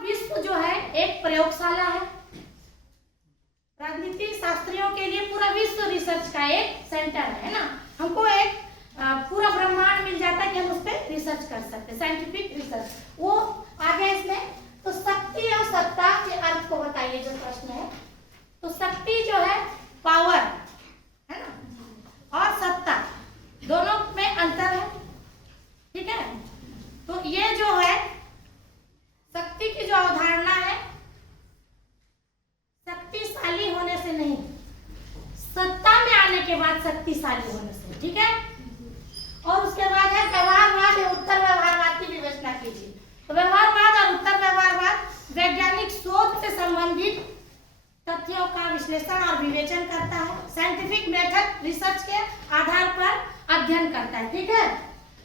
विश्व जो है एक प्रयोगशाला है। राजनीति शास्त्रियों के लिए पूरा विश्व रिसर्च का एक सेंटर है ना। हमको एक पूरा ब्रह्मांड मिल जाता है कि हम उस पर रिसर्च कर सकते हैं, साइंटिफिक रिसर्च। वो आगे इसमें तो शक्ति और सत्ता के अर्थ को बताइए जो प्रश्न है। तो शक्ति जो है पावर है ना, और सत्ता दोनों में अंतर है, ठीक है। तो ये जो है शक्ति की जो अवधारणा है, शक्तिशाली होने से नहीं, सत्ता में आने के बाद शक्तिशाली होने से, ठीक है। और उसके बाद है व्यवहारवाद या उत्तर व्यवहारवाद की विवेचना कीजिए। तो व्यवहारवाद और उत्तर व्यवहारवाद वैज्ञानिक शोध से संबंधित तथ्यों का विश्लेषण और विवेचन करता है, साइंटिफिक मेथड रिसर्च के आधार पर अध्ययन करता है, ठीक है।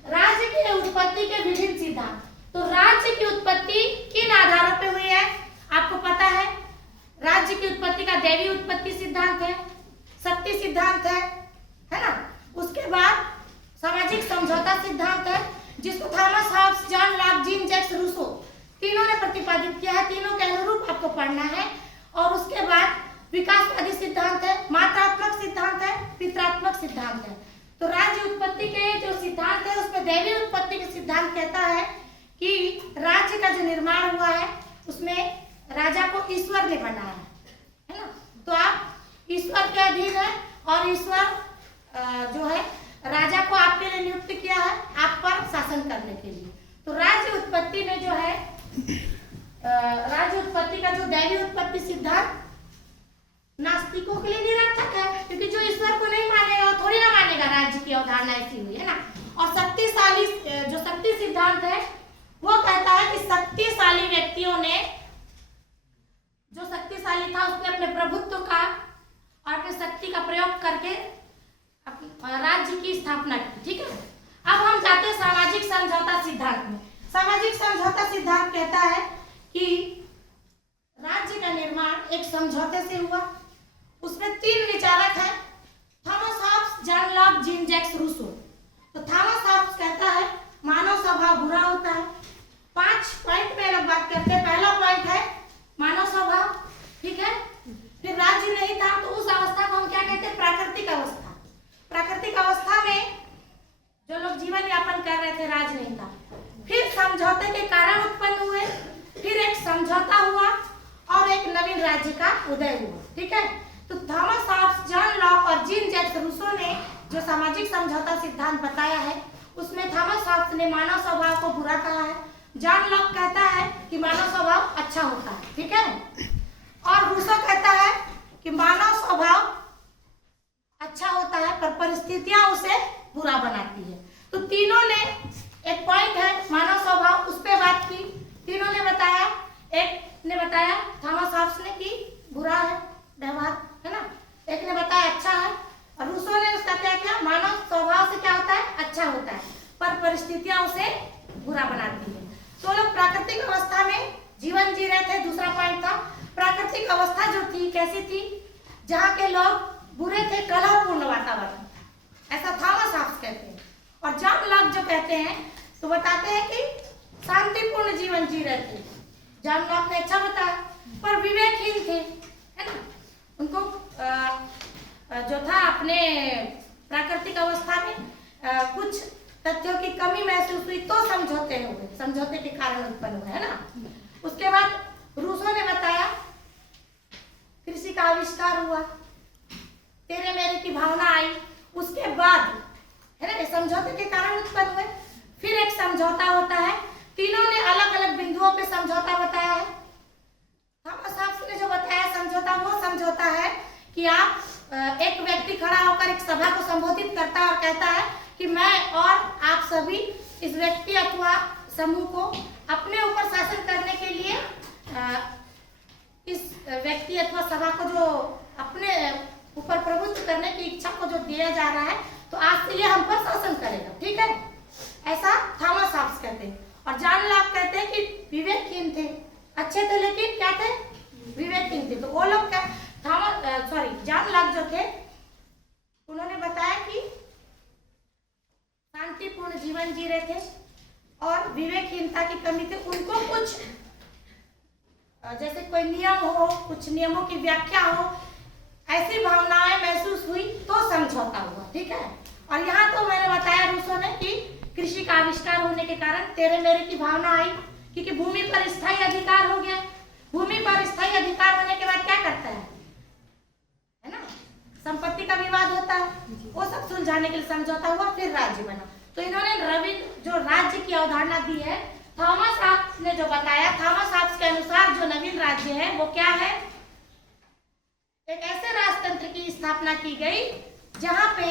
राज्य की उत्पत्ति के विभिन्न सिद्धांत। तो राज्य की उत्पत्ति किन आधारों पर हुई है आपको पता है। राज्य की उत्पत्ति का दैवीय उत्पत्ति सिद्धांत है, शक्ति सिद्धांत है ना। उसके बाद सामाजिक समझौता सिद्धांत है, जिसको Thomas Hobbes, John Locke, Jean Jacques Rousseau तीनों ने प्रतिपादित किया है। तीनों के अनुरूप आपको पढ़ना है। और उसके बाद विकासवादी सिद्धांत है, मात्रात्मक सिद्धांत है, पित्रात्मक सिद्धांत है। तो राज्य उत्पत्ति के जो सिद्धांत है उसमें दैवीय उत्पत्ति का सिद्धांत कहता है कि राज्य का जो निर्माण हुआ है उसमें राजा को ईश्वर ने बनाया है ना। तो आप ईश्वर के अधीन है और ईश्वर जो है राजा को आपके लिए नियुक्त किया है आप पर शासन करने के लिए। तो राज्य उत्पत्ति में जो है राज्य उत्पत्ति का जो दैवीय उत्पत्ति सिद्धांत नास्तिकों के लिए निरर्थक है, क्योंकि जो ईश्वर को नहीं मानेगा वो थोड़ी ना मानेगा राज्य की अवधारणा ऐसी हुई है ना। और शक्तिशाली जो शक्ति सिद्धांत है वो कहता है कि शक्तिशाली व्यक्तियों ने, जो शक्तिशाली था उसने अपने प्रभुत्व का और अपने शक्ति का प्रयोग करके राज्य की स्थापना की, ठीक है। अब हम जाते हैं सामाजिक समझौता सिद्धांत में। सामाजिक समझौता सिद्धांत कहता है कि राज्य का निर्माण एक समझौते से हुआ। उसमें तीन विचारक हैं, Thomas Hobbes, John Locke, Jean Jacques Rousseau. तो थॉमस हॉब्स कहता है मानव स्वभाव बुरा होता है। 5 पॉइंट में लोग बात करते हैं। पहला पॉइंट है मानव स्वभाव, ठीक है। फिर राज्य नहीं था तो उस अवस्था को हम क्या कहते हैं, प्राकृतिक अवस्था। प्राकृतिक अवस्था में जो लोग जीवन यापन कर रहे थे, राज नहीं था। फिर समझौते के कारण उत्पन्न हुए, फिर एक समझौता हुआ और एक नवीन राज्य का उदय हुआ, ठीक है। तो थॉमस हॉब्स, जॉन लॉक और जीन जैक्स रूसो ने जो सामाजिक समझौता सिद्धांत बताया है उसमें थॉमस हॉब्स ने मानव स्वभाव को बुरा कहा है, जॉन लॉक कहता है कि मानव स्वभाव अच्छा होता है, ठीक है। और रूसो कहता है कि मानव स्वभाव अच्छा होता है पर परिस्थितियां उसे बुरा बनाती है। तो तीनों ने एक पॉइंट है मानव स्वभाव, उस पर बात की। तीनों ने बताया, एक ने बताया थॉमस हॉब्स ने कि बुरा है व्यवहार, है ना। एक ने बताया अच्छा है, और रूसो ने उसका क्या किया, मानव स्वभाव से क्या होता है, अच्छा होता है पर परिस्थितियां उसे बुरा बनाती है। तो लोग प्राकृतिक अवस्था में जीवन जी रहे थे। दूसरा पॉइंट था प्राकृतिक अवस्था जो थी कैसी थी, जहाँ के लोग बुरे थे, कलहपूर्ण वातावरण, ऐसा थॉमस हॉब्स कहते हैं। और जॉन लॉक जो कहते हैं तो बताते हैं कि शांतिपूर्ण जीवन जी रहे थे। जॉन लॉक ने अच्छा बताया पर विवेकहीन थे, है ना। उनको जो था अपने प्राकृतिक अवस्था में कुछ तथ्यों की कमी महसूस हुई तो समझौते हुए, समझौते के कारण उत्पन्न हुए, है ना। उसके बाद रूसो ने बताया कृषि का आविष्कार हुआ, तेरे मेरे की भावना आई, उसके बाद है ना समझौते के कारण उत्पन्न हुए। फिर एक समझौता होता है, तीनों ने अलग अलग बिंदुओं पे समझौता बताया है। थॉमस हॉब्स ने जो बताया समझौता, वो समझौता है कि आप एक व्यक्ति खड़ा होकर एक सभा को संबोधित करता है और कहता है कि मैं और आप सभी इस व्यक्ति अथवा समूह को अपने ऊपर शासन करने के लिए इस व्यक्ति अथवा सभा को जो अपने ऊपर प्रभुत्व करने की इच्छा को जो दिया जा रहा है तो आज से ये हम पर शासन करेगा, ठीक है। ऐसा थॉमस हॉब्स कहते हैं। और जॉन लॉक कहते हैं कि विवेकहीन थे, अच्छे थे लेकिन क्या थे, विवेकहीन थे। तो वो लोग क्या, जॉन लॉक जो थे उन्होंने बताया कि शांतिपूर्ण जीवन जी रहे थे और विवेकहीनता की कमी थी। उनको कुछ जैसे कोई नियम हो, कुछ नियमों की व्याख्या हो, ऐसी भावनाएं महसूस हुई तो समझौता हुआ। ठीक है। और यहाँ तो मैंने बताया रूसो ने कि कृषि का आविष्कार होने के कारण तेरे मेरे की भावना आई, क्योंकि भूमि पर स्थायी अधिकार हो गया। भूमि पर स्थायी अधिकार होने के बाद क्या करता है ना, संपत्ति का विवाद होता है, वो सब सुलझाने के लिए समझौता हुआ, फिर राज्य बना। तो इन्होंने रविन जो राज्य की अवधारणा दी है, थॉमस हॉब्स ने जो बताया, थॉमस हॉब्स के अनुसार जो नवीन राज्य है वो क्या है, एक ऐसे राजतंत्र की स्थापना की गई जहां पे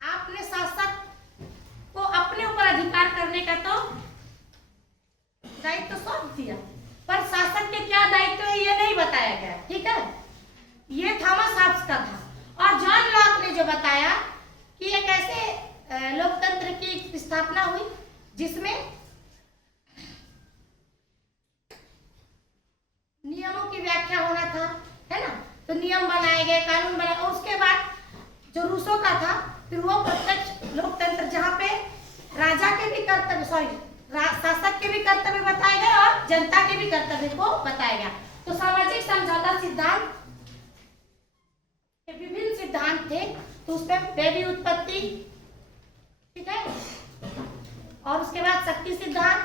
आपने शासक को अपने ऊपर अधिकार करने का तो दायित्व सौंप दिया, पर शासक के क्या दायित्व है ये नहीं बताया गया। ठीक है, ये थॉमस हॉब्स का था। और जॉन लॉक ने जो बताया कि एक ऐसे लोकतंत्र की स्थापना हुई जिसमें नियमों की व्याख्या होना था, है ना, तो नियम बनाए गए, कानून बनाए। और उसके बाद जो रूसो का था, फिर वो प्रत्यक्ष लोकतंत्र जहाँ पे राजा के भी कर्तव्य, शासक के भी कर्तव्य बताए गए और जनता के भी कर्तव्य को बताया गया। तो सामाजिक समझौता सिद्धांत के विभिन्न सिद्धांत थे, तो उसमें बेबी उत्पत्ति, ठीक है, और उसके बाद शक्ति सिद्धांत,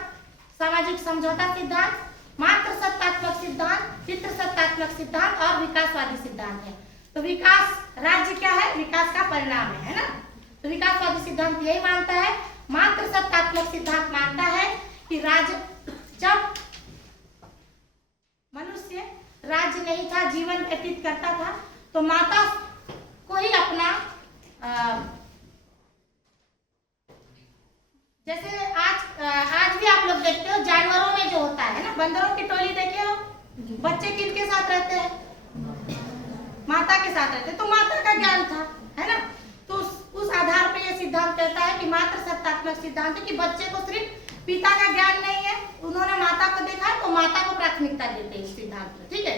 सामाजिक समझौता सिद्धांत, मात्र सत्तात्मक सिद्धांत, पितृ सत्तात्मक सिद्धांत और विकासवादी सिद्धांत है। तो विकास, राज्य क्या है, विकास का परिणाम है ना। तो विकासवादी सिद्धांत यही मानता है। मात्र सत्तात्मक सिद्धांत मानता है कि जब मनुष्य राज्य नहीं था, जीवन व्यतीत करता था, तो माता को ही अपना जैसे आज भी आप लोग देखते हो जानवरों में जो होता है ना, बंदरों की टोली देखे हो, बच्चे किनके साथ रहते हैं, माता के साथ रहते हैं। तो माता का ज्ञान था, है ना। तो उस आधार पे ये सिद्धांत कहता है कि मात्र सत्तात्मक सिद्धांत है कि बच्चे को सिर्फ पिता का ज्ञान नहीं है, उन्होंने माता को देखा है तो माता को प्राथमिकता देते हैं इस सिद्धांत में। ठीक है,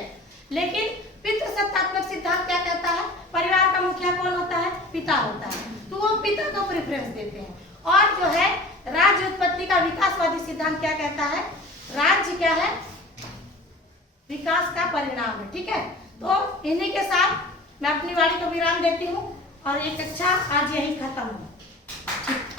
लेकिन पितृ सत्तात्मक सिद्धांत क्या कहता है, परिवार का मुखिया कौन होता है, पिता होता है, तो वो पिता को प्रेफरेंस देते हैं। और जो है राज्य उत्पत्ति का विकासवादी सिद्धांत क्या कहता है, राज्य क्या है, विकास का परिणाम है। ठीक है, तो इन्हीं के साथ मैं अपनी वाणी को विराम देती हूँ और एक अच्छा आज यही खत्म हो।